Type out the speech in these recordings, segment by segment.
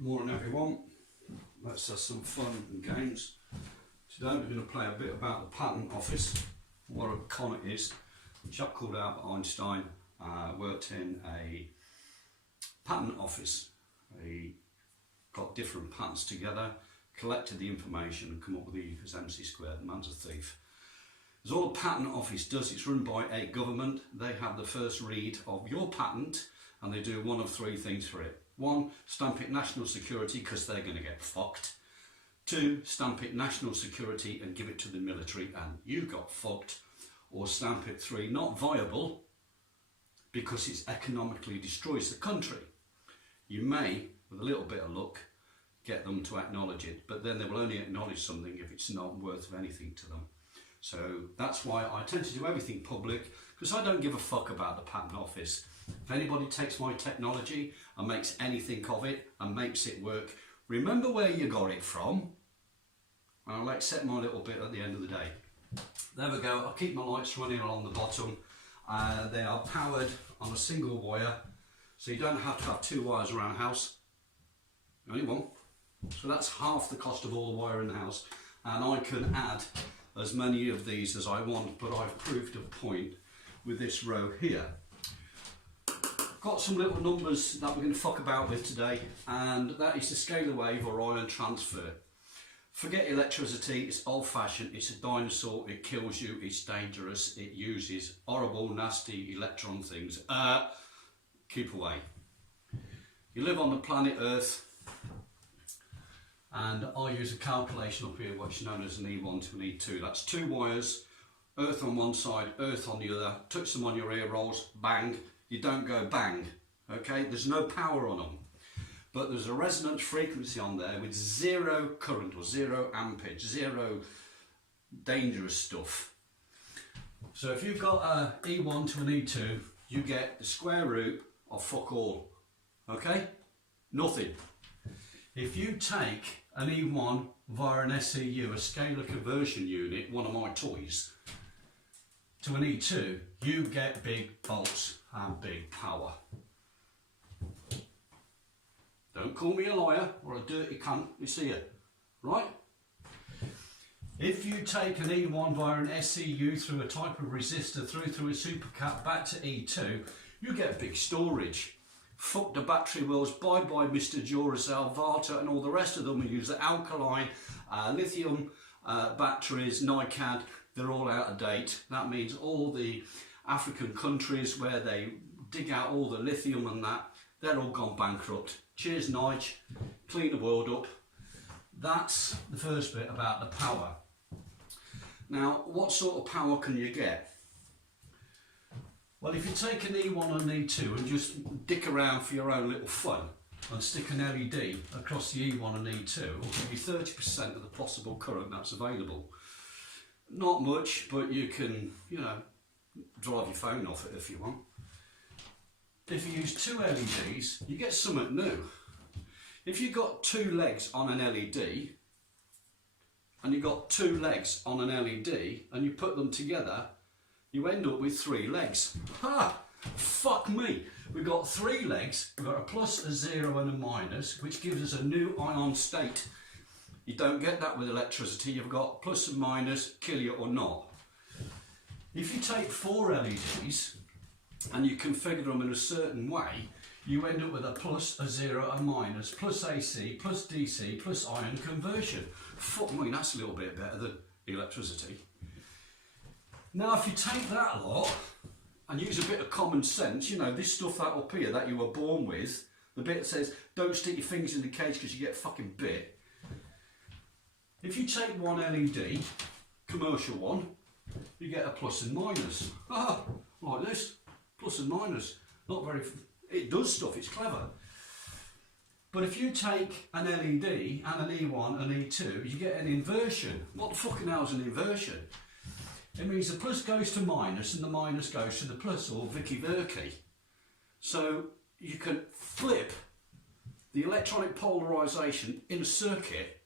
Morning everyone, let's have some fun and games. Today we're going to play a bit about the patent office, what a con it is. A chap called Albert Einstein worked in a patent office. He got different patents together, collected the information and come up with the E = MC squared. The man's a thief. As all a patent office does, it's run by a government. They have the first read of your patent and they do one of three things for it. One, stamp it national security because they're going to get fucked. Two, stamp it national security and give it to the military and you got fucked. Or stamp it three, not viable because it economically destroys the country. You may, with a little bit of luck, get them to acknowledge it, but then they will only acknowledge something if it's not worth anything to them. So that's why I tend to do everything public, because I don't give a fuck about the patent office. If anybody takes my technology and makes anything of it and makes it work, remember where you got it from, and I'll accept my little bit at the end of the day. There we go. I'll keep my lights running along the bottom. They are powered on a single wire, so you don't have to have two wires around a house, only one. So that's half the cost of all the wire in the house, and I can add as many of these as I want, but I've proved a point with this row here. Got some little numbers that we're going to fuck about with today, and that is the scalar wave or ion transfer. Forget electricity, it's old-fashioned, it's a dinosaur, it kills you, it's dangerous, it uses horrible, nasty electron things. Keep away. You live on the planet Earth, and I use a calculation up here, what's known as an E1 to an E2. That's two wires, Earth on one side, Earth on the other. Touch them on your ear rolls, bang. You don't go bang, okay? There's no power on them. But there's a resonance frequency on there with zero current or zero ampage, zero dangerous stuff. So if you've got a E1 to an E2, you get the square root of fuck all, okay? Nothing. If you take an E1 via an SCU, a scalar conversion unit, one of my toys, to an E2, you get big volts and big power. Don't call me a liar or a dirty cunt, you see it, right? If you take an E1 via an SCU through a type of resistor through a supercap back to E2, you get big storage. Fuck the battery wheels, bye bye Mr. Duracell, Varta and all the rest of them who use the alkaline, lithium batteries, NiCad, they're all out of date. That means all the African countries where they dig out all the lithium and that, they're all gone bankrupt. Cheers Nige, clean the world up. That's the first bit about the power. Now, what sort of power can you get? Well, if you take an E1 and E2 and just dick around for your own little fun and stick an LED across the E1 and E2, it'll give you 30% of the possible current that's available. Not much, but you can, you know, drive your phone off it if you want. If you use two LEDs, you get something new. If you've got two legs on an LED, and you've got two legs on an LED, and you put them together, you end up with three legs. Ha! Fuck me! We've got three legs, we've got a plus, a zero and a minus, which gives us a new ion state. You don't get that with electricity, you've got plus and minus, kill you or not. If you take four LEDs and you configure them in a certain way, you end up with a plus, a zero, a minus, plus AC, plus DC, plus ion conversion. Fuck me, that's a little bit better than electricity. Now if you take that lot and use a bit of common sense, you know, this stuff that up here that you were born with, the bit that says don't stick your fingers in the cage because you get fucking bit. If you take one LED, commercial one, you get a plus and minus. Ah, like this, plus and minus. Not very, it does stuff, it's clever. But if you take an LED and an E1 and E2, you get an inversion. What the fucking hell is an inversion? It means the plus goes to minus and the minus goes to the plus, or Vicky Verky. So you can flip the electronic polarisation in a circuit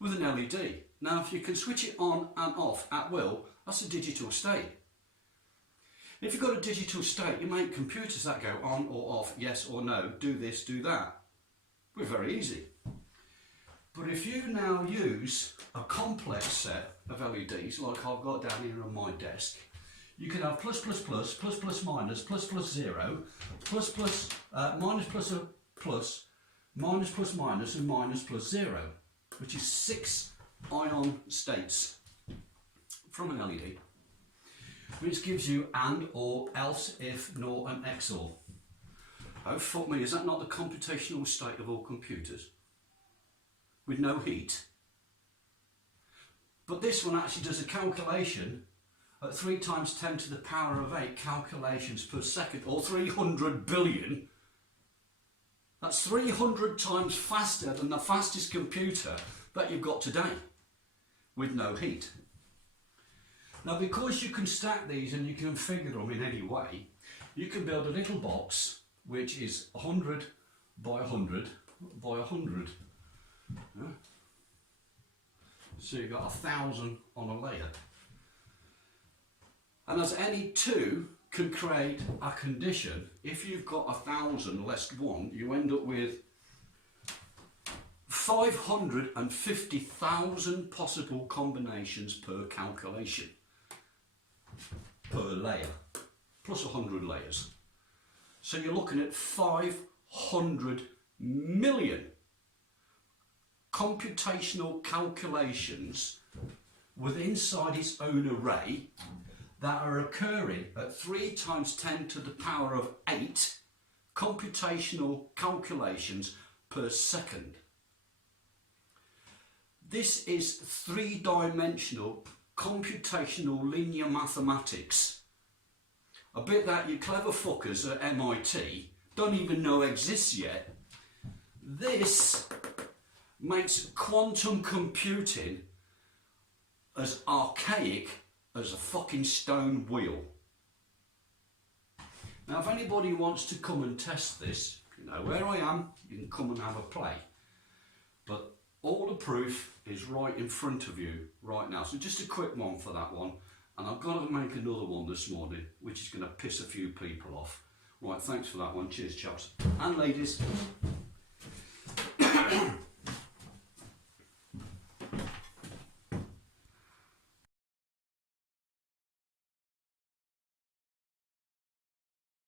with an LED. Now if you can switch it on and off at will, that's a digital state. If you've got a digital state, you make computers that go on or off, yes or no, do this, do that. We're very easy. But if you now use a complex set of LEDs, like I've got down here on my desk, you can have plus plus plus, plus plus minus, plus plus zero, plus plus, minus plus a plus, minus plus minus, and minus plus zero, which is 6 ion states from an LED, which gives you and, or, else, if, nor, and XOR. Oh fuck me, is that not the computational state of all computers? With no heat? But this one actually does a calculation at 3 times 10 to the power of 8 calculations per second, or 300 billion. That's 300 times faster than the fastest computer that you've got today, with no heat. Now, because you can stack these and you can configure them in any way, you can build a little box which is 100 by 100 by 100. Yeah. So you've got 1,000 on a layer. And as any two can create a condition, if you've got 1,000 less 1, you end up with 550,000 possible combinations per calculation, per layer, plus 100 layers. So you're looking at 500 million computational calculations with inside its own array that are occurring at 3 times 10 to the power of 8 computational calculations per second. This is 3-dimensional computational linear mathematics. A bit that you clever fuckers at MIT don't even know exists yet. This makes quantum computing as archaic as a fucking stone wheel. Now, if anybody wants to come and test this, you know where I am, you can come and have a play. But all the proof is right in front of you right now. So just a quick one for that one. And I've got to make another one this morning, which is going to piss a few people off. Right, thanks for that one. Cheers, chaps. And ladies.